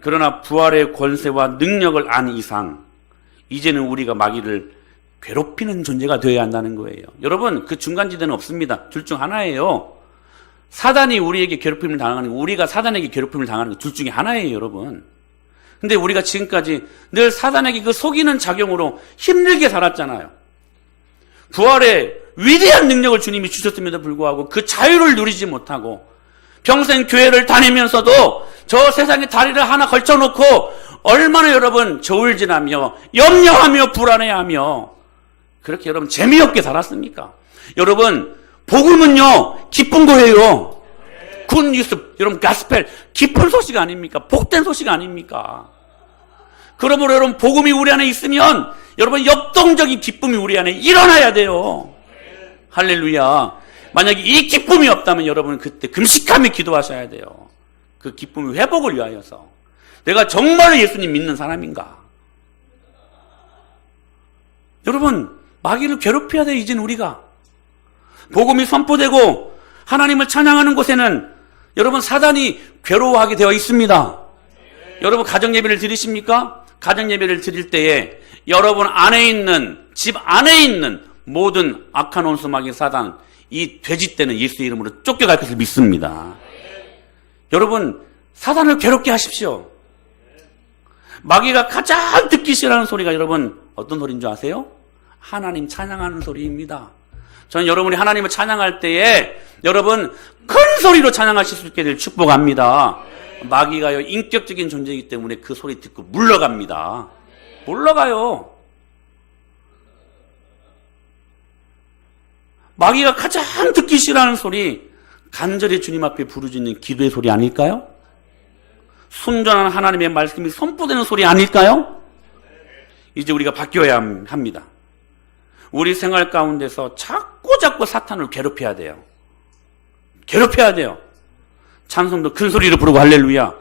그러나 부활의 권세와 능력을 안 이상 이제는 우리가 마귀를 괴롭히는 존재가 되어야 한다는 거예요. 여러분, 그 중간지대는 없습니다. 둘 중 하나예요. 사단이 우리에게 괴롭힘을 당하는 거, 우리가 사단에게 괴롭힘을 당하는 거 둘 중에 하나예요, 여러분. 근데 우리가 지금까지 늘 사단에게 그 속이는 작용으로 힘들게 살았잖아요. 부활의 위대한 능력을 주님이 주셨음에도 불구하고 그 자유를 누리지 못하고 평생 교회를 다니면서도 저 세상에 다리를 하나 걸쳐놓고 얼마나 여러분 저울질하며 염려하며 불안해하며 그렇게 여러분 재미없게 살았습니까? 여러분, 복음은요 기쁜 거예요. 굿뉴스, 여러분 가스펠 기쁜 소식 아닙니까? 복된 소식 아닙니까? 그러므로 여러분 복음이 우리 안에 있으면 여러분 역동적인 기쁨이 우리 안에 일어나야 돼요. 할렐루야. 만약에 이 기쁨이 없다면 여러분 그때 금식하며 기도하셔야 돼요. 그 기쁨의 회복을 위하여서. 내가 정말로 예수님 믿는 사람인가? 여러분, 마귀를 괴롭혀야 돼. 이젠 우리가 복음이 선포되고 하나님을 찬양하는 곳에는 여러분 사단이 괴로워하게 되어 있습니다. 여러분 가정 예배를 드리십니까? 가정 예배를 드릴 때에 여러분 안에 있는, 집 안에 있는 모든 악한 원수 마귀 사단, 이 돼지떼는 예수의 이름으로 쫓겨갈 것을 믿습니다. 여러분, 사단을 괴롭게 하십시오. 마귀가 가장 듣기 싫어하는 소리가 여러분 어떤 소리인 줄 아세요? 하나님 찬양하는 소리입니다. 저는 여러분이 하나님을 찬양할 때에 여러분 큰 소리로 찬양하실 수 있게 될 축복합니다. 마귀가요 인격적인 존재이기 때문에 그 소리 듣고 물러갑니다. 물러가요. 마귀가 가장 듣기 싫어하는 소리, 간절히 주님 앞에 부르짖는 기도의 소리 아닐까요? 순전한 하나님의 말씀이 선포되는 소리 아닐까요? 이제 우리가 바뀌어야 합니다. 우리 생활 가운데서 자꾸 사탄을 괴롭혀야 돼요. 괴롭혀야 돼요. 찬송도 큰 소리로 부르고 할렐루야.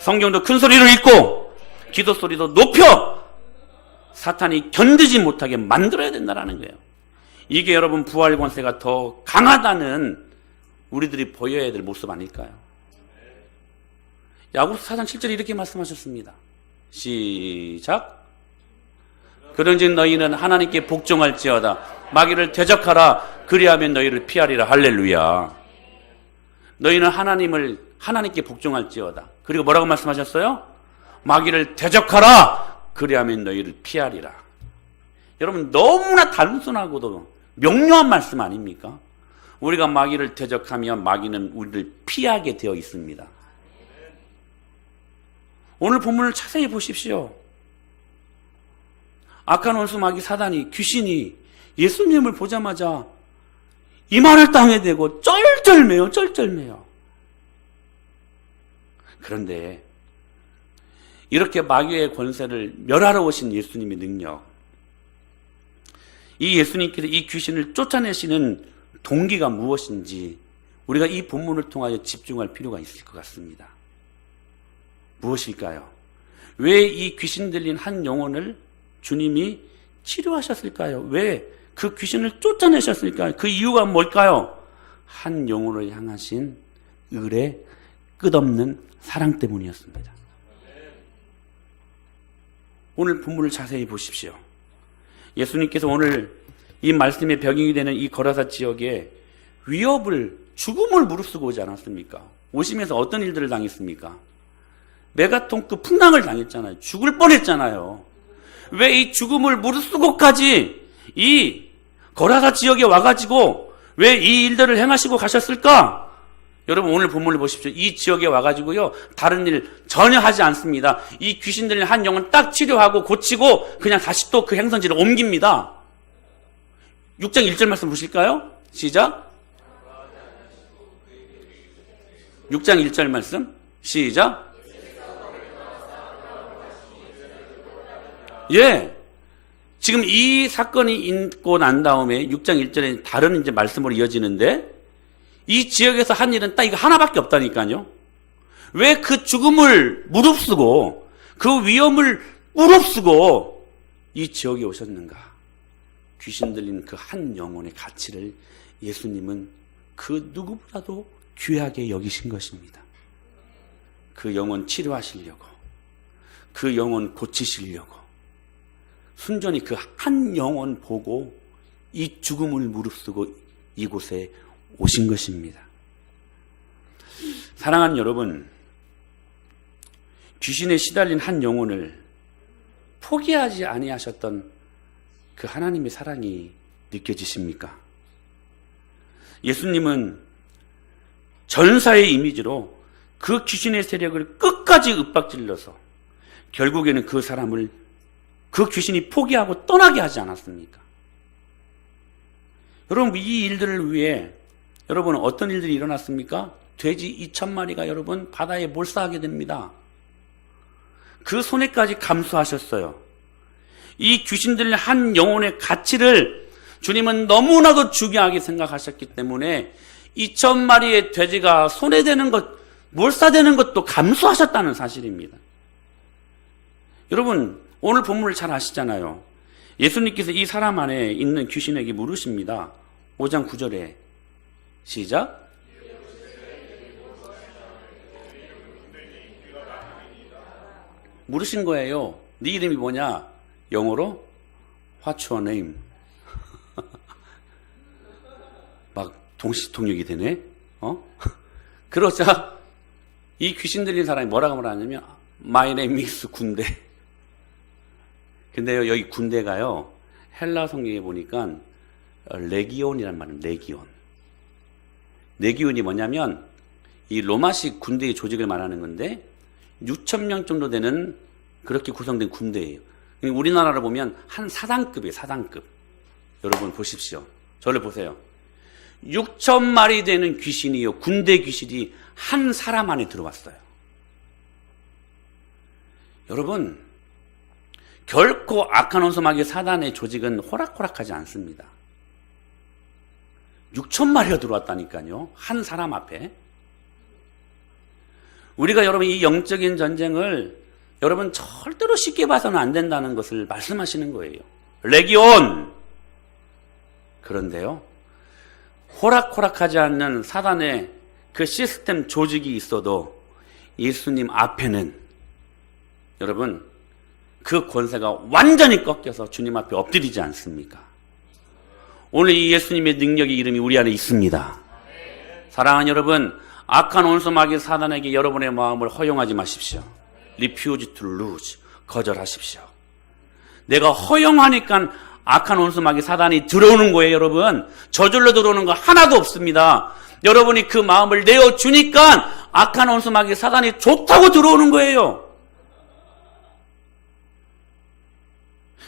성경도 큰 소리로 읽고 기도 소리도 높여 사탄이 견디지 못하게 만들어야 된다는 거예요. 이게 여러분 부활 권세가 더 강하다는 우리들이 보여야 될 모습 아닐까요? 야고보서 4장 7절에 이렇게 말씀하셨습니다. 시작. 그런즉 너희는 하나님께 복종할지어다. 마귀를 대적하라. 그리하면 너희를 피하리라. 할렐루야. 너희는 하나님께 복종할지어다. 그리고 뭐라고 말씀하셨어요? 마귀를 대적하라. 그리하면 너희를 피하리라. 여러분 너무나 단순하고도 명료한 말씀 아닙니까? 우리가 마귀를 대적하면 마귀는 우리를 피하게 되어 있습니다. 오늘 본문을 자세히 보십시오. 악한 원수 마귀 사단이, 귀신이 예수님을 보자마자 이마를 땅에 대고 쩔쩔매요. 쩔쩔매요. 그런데 이렇게 마귀의 권세를 멸하러 오신 예수님의 능력, 이 예수님께서 이 귀신을 쫓아내시는 동기가 무엇인지 우리가 이 본문을 통하여 집중할 필요가 있을 것 같습니다. 무엇일까요? 왜 이 귀신 들린 한 영혼을 주님이 치료하셨을까요? 왜 그 귀신을 쫓아내셨을까요? 그 이유가 뭘까요? 한 영혼을 향하신 을의 끝없는 사랑 때문이었습니다. 오늘 본문을 자세히 보십시오. 예수님께서 오늘 이 말씀의 병행이 되는 이 거라사 지역에 위협을, 죽음을 무릅쓰고 오지 않았습니까? 오시면서 어떤 일들을 당했습니까? 메가톤급 풍랑을 당했잖아요. 죽을 뻔했잖아요. 왜 이 죽음을 무릅쓰고까지 이 거라사 지역에 와가지고 왜 이 일들을 행하시고 가셨을까? 여러분 오늘 본문을 보십시오. 이 지역에 와가지고요 다른 일 전혀 하지 않습니다. 이 귀신 들린 한 영혼 딱 치료하고 고치고 그냥 다시 또 그 행선지를 옮깁니다. 6장 1절 말씀 보실까요? 시작. 6장 1절 말씀 시작. 예. 지금 이 사건이 있고 난 다음에 6장 1절에 다른 이제 말씀으로 이어지는데 이 지역에서 한 일은 딱 이거 하나밖에 없다니까요. 왜 그 죽음을 무릅쓰고 그 위험을 무릅쓰고 이 지역에 오셨는가? 귀신 들린 그 한 영혼의 가치를 예수님은 그 누구보다도 귀하게 여기신 것입니다. 그 영혼 치료하시려고, 그 영혼 고치시려고 순전히 그 한 영혼 보고 이 죽음을 무릅쓰고 이곳에 오신 것입니다. 사랑하는 여러분, 귀신에 시달린 한 영혼을 포기하지 아니하셨던 그 하나님의 사랑이 느껴지십니까? 예수님은 전사의 이미지로 그 귀신의 세력을 끝까지 윽박질러서 결국에는 그 사람을 그 귀신이 포기하고 떠나게 하지 않았습니까? 여러분, 이 일들을 위해 여러분 어떤 일들이 일어났습니까? 돼지 2,000마리가 여러분 바다에 몰사하게 됩니다. 그 손해까지 감수하셨어요. 이 귀신들 한 영혼의 가치를 주님은 너무나도 중요하게 생각하셨기 때문에 2,000마리의 돼지가 손해되는 것, 몰사되는 것도 감수하셨다는 사실입니다. 여러분, 오늘 본문을 잘 아시잖아요. 예수님께서 이 사람 안에 있는 귀신에게 물으십니다. 5장 9절에 시작. 물으신 거예요. 네 이름이 뭐냐? 영어로 What's your name? 막 동시통역이 되네. 그러자 이 귀신 들린 사람이 뭐라고 말하냐면 My name is 군대. 근데요, 여기 군대가요, 헬라 성경에 보니까 레기온이란 말입니다. 레기온. 레기온이 뭐냐면 이 로마식 군대의 조직을 말하는 건데 6,000명 정도 되는 그렇게 구성된 군대예요. 우리나라로 보면 한 사단급이에요. 사단급. 여러분 보십시오. 저를 보세요. 6,000마리 되는 귀신이요, 군대 귀신이 한 사람 안에 들어왔어요. 여러분, 결코 악한 원수마귀 사단의 조직은 호락호락하지 않습니다. 6,000마리가 들어왔다니까요. 한 사람 앞에. 우리가 여러분 이 영적인 전쟁을 여러분 절대로 쉽게 봐서는 안 된다는 것을 말씀하시는 거예요. 레기온! 그런데요, 호락호락하지 않는 사단의 그 시스템 조직이 있어도 예수님 앞에는 여러분 그 권세가 완전히 꺾여서 주님 앞에 엎드리지 않습니까? 오늘 이 예수님의 능력의 이름이 우리 안에 있습니다. 사랑하는 여러분, 악한 원수 마귀 사단에게 여러분의 마음을 허용하지 마십시오. Refuse to lose. 거절하십시오. 내가 허용하니까 악한 원수 마귀 사단이 들어오는 거예요, 여러분. 저절로 들어오는 거 하나도 없습니다. 여러분이 그 마음을 내어주니까 악한 원수 마귀 사단이 좋다고 들어오는 거예요.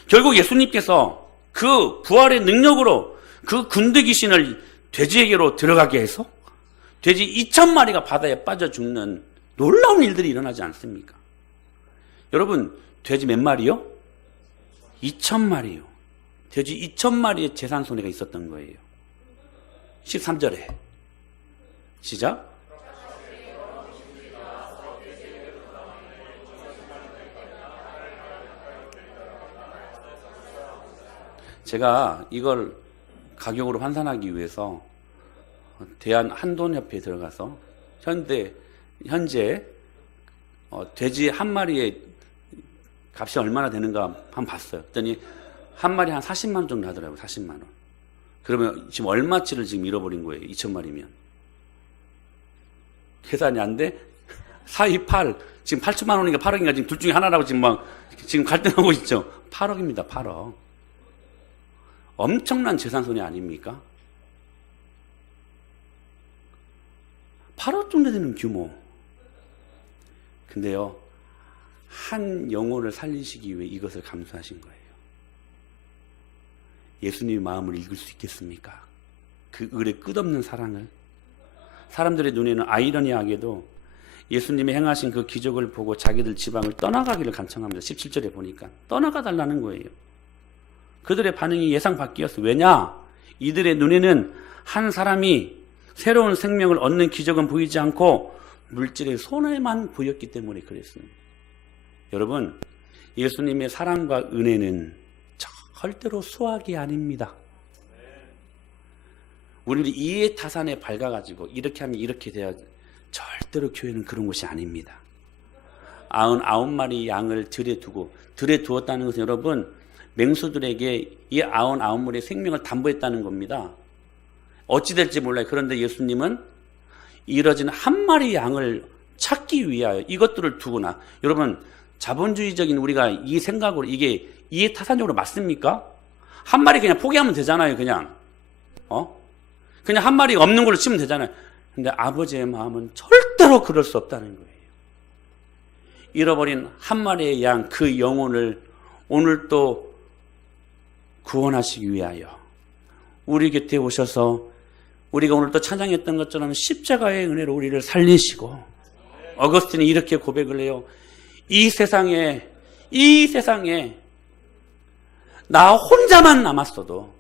결국 예수님께서 그 부활의 능력으로 그 군대 귀신을 돼지에게로 들어가게 해서 돼지 2,000마리가 바다에 빠져 죽는 놀라운 일들이 일어나지 않습니까? 여러분, 돼지 몇 마리요? 2,000마리요. 돼지 2,000마리의 재산 손해가 있었던 거예요. 13절에 시작. 제가 이걸 가격으로 환산하기 위해서 대한한돈협회에 들어가서 현재 돼지 한 마리의 값이 얼마나 되는가 한번 봤어요. 그랬더니 한 마리 한 40만 원 정도 하더라고요. 40만 원. 그러면 지금 얼마치를 지금 잃어버린 거예요. 2,000마리면. 계산이 안 돼? 4, 2, 8. 지금 8천만 원인가 8억인가 지금 둘 중에 하나라고 지금 갈등하고 있죠. 8억입니다. 8억. 엄청난 재산 손해 아닙니까? 8억 정도 되는 규모. 근데요, 한 영혼을 살리시기 위해 이것을 감수하신 거예요. 예수님의 마음을 읽을 수 있겠습니까? 그 을의 끝없는 사랑을. 사람들의 눈에는 아이러니하게도 예수님이 행하신 그 기적을 보고 자기들 지방을 떠나가기를 간청합니다. 17절에 보니까 떠나가 달라는 거예요. 그들의 반응이 예상 밖이었어요. 왜냐? 이들의 눈에는 한 사람이 새로운 생명을 얻는 기적은 보이지 않고 물질의 손해만 보였기 때문에 그랬습니다. 여러분, 예수님의 사랑과 은혜는 절대로 수학이 아닙니다. 우리는 이해타산에 밝아가지고 이렇게 하면 이렇게 돼야, 절대로 교회는 그런 곳이 아닙니다. 99마리 양을 들에 두었다는 것은 여러분, 맹수들에게 이 99마리의 생명을 담보했다는 겁니다. 어찌 될지 몰라요. 그런데 예수님은 이뤄진 한 마리 양을 찾기 위하여 이것들을 두거나, 여러분, 자본주의적인 우리가 이 생각으로 이게 이해타산적으로 맞습니까? 한 마리 그냥 포기하면 되잖아요. 그냥 그냥 한 마리 없는 걸로 치면 되잖아요. 근데 아버지의 마음은 절대로 그럴 수 없다는 거예요. 잃어버린 한 마리의 양, 그 영혼을 오늘 또 구원하시기 위하여 우리 곁에 오셔서 우리가 오늘 또 찬양했던 것처럼 십자가의 은혜로 우리를 살리시고, 어거스틴이 이렇게 고백을 해요. 이 세상에 나 혼자만 남았어도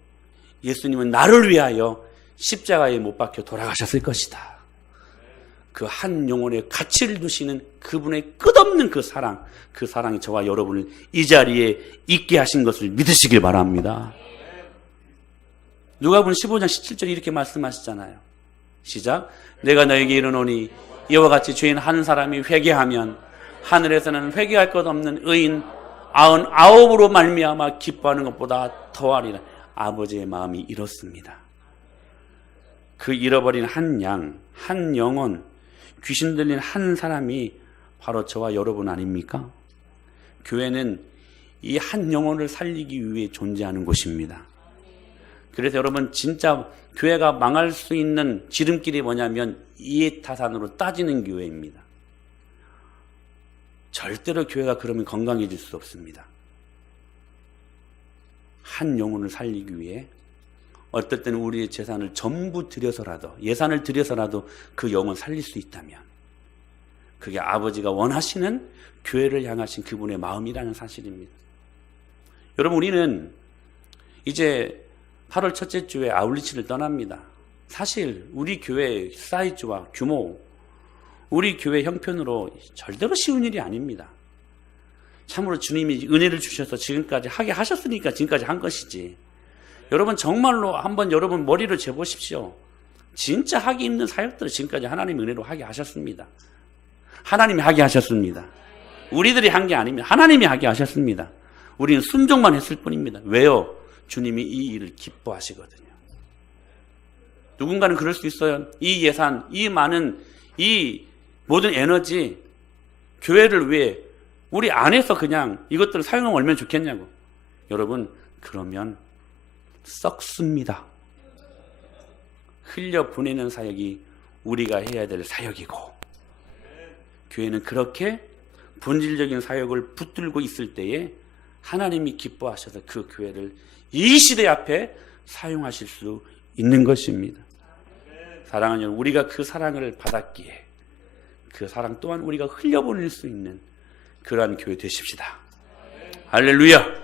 예수님은 나를 위하여 십자가에 못 박혀 돌아가셨을 것이다. 그 한 영혼의 가치를 두시는 그분의 끝없는 그 사랑이 저와 여러분을 이 자리에 있게 하신 것을 믿으시길 바랍니다. 누가복음 15장 17절에 이렇게 말씀하시잖아요. 시작. 내가 너에게 이르노니 이와 같이 죄인 한 사람이 회개하면 하늘에서는 회개할 것 없는 의인 99으로 말미암아 기뻐하는 것보다 더하리라. 아버지의 마음이 이렇습니다. 그 잃어버린 한 양, 한 영혼, 귀신 들린 한 사람이 바로 저와 여러분 아닙니까? 교회는 이 한 영혼을 살리기 위해 존재하는 곳입니다. 그래서 여러분, 진짜 교회가 망할 수 있는 지름길이 뭐냐면 이해타산으로 따지는 교회입니다. 절대로 교회가 그러면 건강해질 수 없습니다. 한 영혼을 살리기 위해 어떨 때는 우리의 재산을 전부 들여서라도, 예산을 들여서라도 그 영혼을 살릴 수 있다면 그게 아버지가 원하시는 교회를 향하신 그분의 마음이라는 사실입니다. 여러분, 우리는 이제 8월 첫째 주에 아울리치를 떠납니다. 사실 우리 교회 사이즈와 규모, 우리 교회 형편으로 절대로 쉬운 일이 아닙니다. 참으로 주님이 은혜를 주셔서 지금까지 하게 하셨으니까 지금까지 한 것이지, 여러분 정말로 한번 여러분 머리를 재보십시오. 진짜 하기 힘든 사역들을 지금까지 하나님의 은혜로 하게 하셨습니다. 하나님이 하게 하셨습니다. 우리들이 한 게 아닙니다. 하나님이 하게 하셨습니다. 우리는 순종만 했을 뿐입니다. 왜요? 주님이 이 일을 기뻐하시거든요. 누군가는 그럴 수 있어요. 이 예산, 이 많은 이 모든 에너지, 교회를 위해 우리 안에서 그냥 이것들을 사용하면 얼마나 좋겠냐고. 여러분, 그러면 썩습니다. 흘려보내는 사역이 우리가 해야 될 사역이고, 교회는 그렇게 본질적인 사역을 붙들고 있을 때에 하나님이 기뻐하셔서 그 교회를 이 시대 앞에 사용하실 수 있는 것입니다. 사랑하는 여러분, 우리가 그 사랑을 받았기에 그 사랑 또한 우리가 흘려보낼 수 있는 그러한 교회 되십시다. 할렐루야.